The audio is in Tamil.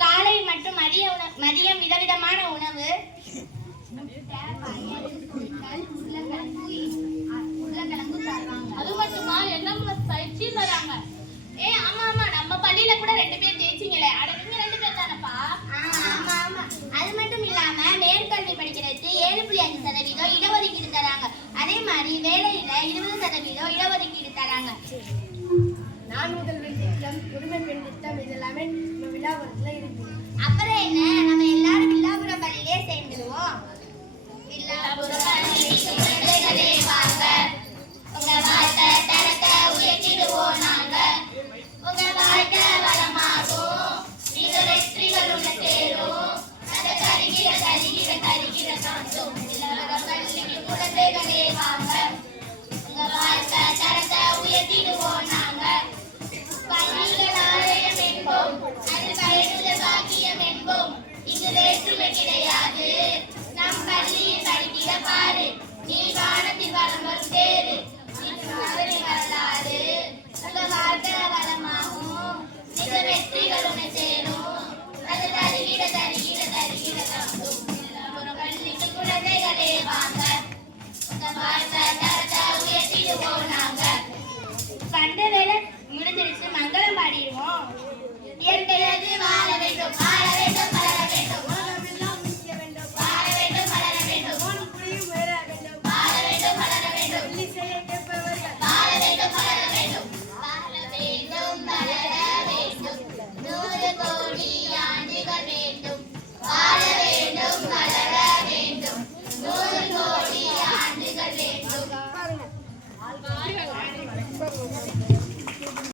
காலை மற்றும் மதியம் விதவிதமான உணவு, அது மட்டுமா என்ன பயிற்சி தராங்க? ஆமா ஆமா, நம்ம பள்ளியில கூட 2 பேர் ஜெயிச்சிங்களே. அட நீங்க 2 பேர் தானப்பா? ஆமா ஆமா. அது மட்டும் இல்லாம மேற்கல்வி படிக்கிறதுக்கு 7.5% இடஒதுக்கீடு தராங்க. அதே மாதிரி வேலையில 20% இடஒதுக்கீடு தராங்க. நான் முதல்வர் திட்டம், புதுமை பெண் திட்டம், இதெல்லாமே நம்ம விழாபுரத்துல இருக்கு. அப்புறம் என்ன, நம்ம எல்லாரும் வில்லாபுரம் பள்ளியிலே சேர்ந்துருவோம். வில்லாபுரம் பள்ளிக்கு குழந்தைகளே வாங்க, உங்க வாழ்க்கை தரத்தை உயர்த்திடுவோம் நாங்க. உங்க வாழ்க்கை வளமாகும், நீங்க வெற்றிகள் உள்ள சேரும். அதை தருகிற தருகிற தருகிற காட்டும். வில்லாபுரம் பள்ளிக்கு குழந்தைகளே வாங்க, உங்க வாழ்க்கை தரத்தை உயர்த்திடுவோம் நாங்க. பள்ளிகள் ஆலயம் என்போம், அது பயனுள்ள பாக்கியம் என்போம். இங்கு வேற்றுமை கிடையாது, நம் பள்ளியில் படிக்கிற பாரு. நீ வானத்தில் வளம் வரும் தேரு, வரலாறு. உங்க வாழ்க்கை வளமாகும், மிக வெற்றிகள் உன்னை சேரும். அது தருகிற தருகிற தருகிற காட்டும். ஒரு பள்ளிக்கு குழந்தைகளே வாங்க, உங்க வாழ்க்கை தரத்தை உயர்த்திடுவோம் நாங்க. கண்ட வேலை முடிஞ்சிருச்சு, மங்களம் பாடிடுவோம். இயற்கையது வாழ வேண்டும், வாழ வேண்டும்.